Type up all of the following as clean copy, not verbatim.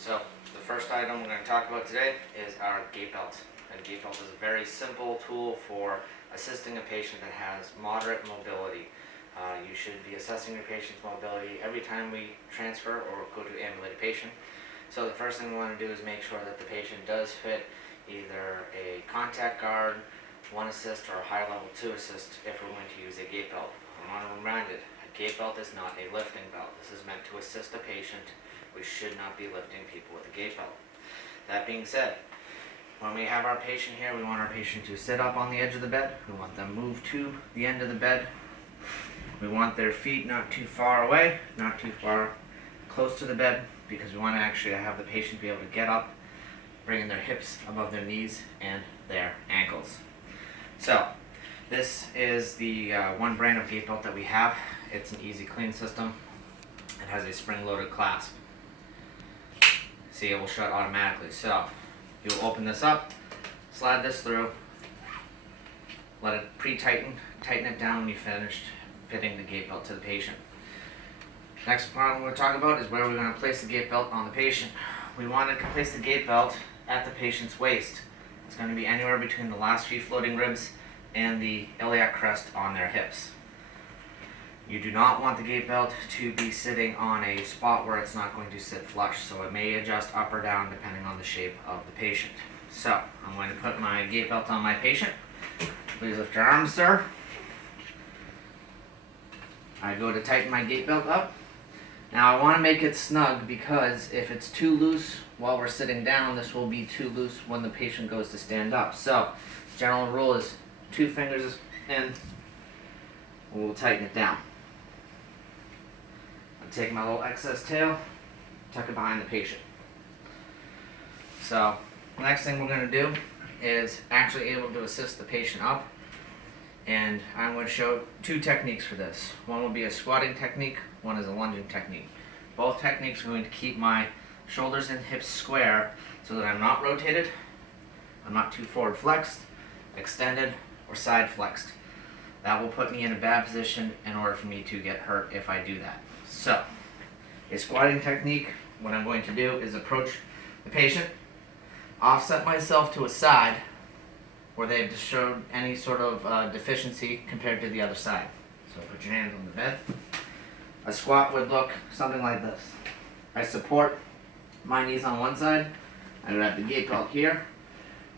So the first item we're going to talk about today is our gait belt. A gait belt is a very simple tool for assisting a patient that has moderate mobility. You should be assessing your patient's mobility every time we transfer or go to ambulate a patient. So the first thing we want to do is make sure that the patient does fit either a contact guard, 1 assist, or a high level 2 assist if we're going to use a gait belt. I want to remind you, a gait belt is not a lifting belt. This is meant to assist a patient. We should not be lifting people with a gait belt. That being said, when we have our patient here, we want our patient to sit up on the edge of the bed. We want them moved to the end of the bed. We want their feet not too far away, not too far close to the bed, because we want to actually have the patient be able to get up, bringing their hips above their knees and their ankles. So, this is the one brand of gait belt that we have. It's an easy clean system. It has a spring-loaded clasp. See, it will shut automatically. So, you'll open this up, slide this through, let it pre-tighten, tighten it down when you've finished fitting the gait belt to the patient. Next part we're going to talk about is where we're going to place the gait belt on the patient. We want to place the gait belt at the patient's waist. It's going to be anywhere between the last few floating ribs and the iliac crest on their hips. You do not want the gait belt to be sitting on a spot where it's not going to sit flush, so it may adjust up or down depending on the shape of the patient. So, I'm going to put my gait belt on my patient. Please lift your arms, sir. I go to tighten my gait belt up. Now I want to make it snug because if it's too loose while we're sitting down, this will be too loose when the patient goes to stand up. So, general rule is 2 fingers in, we'll tighten it down. I'll take my little excess tail, tuck it behind the patient. So, the next thing we're going to do is actually able to assist the patient up. And I'm going to show 2 techniques for this. One will be a squatting technique, one is a lunging technique. Both techniques are going to keep my shoulders and hips square so that I'm not rotated, I'm not too forward flexed, extended, or side flexed. That will put me in a bad position in order for me to get hurt if I do that. So, a squatting technique, what I'm going to do is approach the patient, offset myself to a side where they've showed any sort of deficiency compared to the other side. So put your hands on the bed. A squat would look something like this. I support my knees on one side. I grab the gait belt here.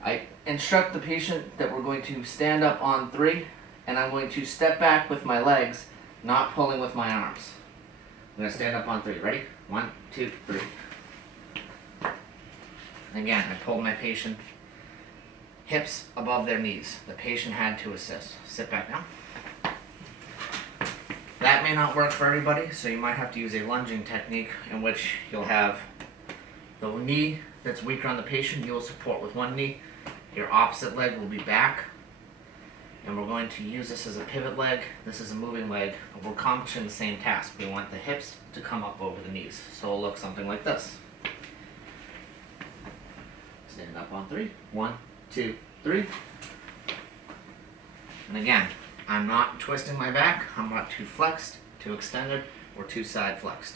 I instruct the patient that we're going to stand up on 3, and I'm going to step back with my legs, not pulling with my arms. I'm going to stand up on 3. Ready? 1, 2, 3. And again, I pull my patient hips above their knees. The patient had to assist. Sit back now. That may not work for everybody, so you might have to use a lunging technique in which you'll have the knee that's weaker on the patient, you'll support with one knee. Your opposite leg will be back. And we're going to use this as a pivot leg. This is a moving leg. But we're accomplishing the same task. We want the hips to come up over the knees. So it'll look something like this. Stand up on 3. 1, 2, 3. And again, I'm not twisting my back. I'm not too flexed, too extended, or too side flexed.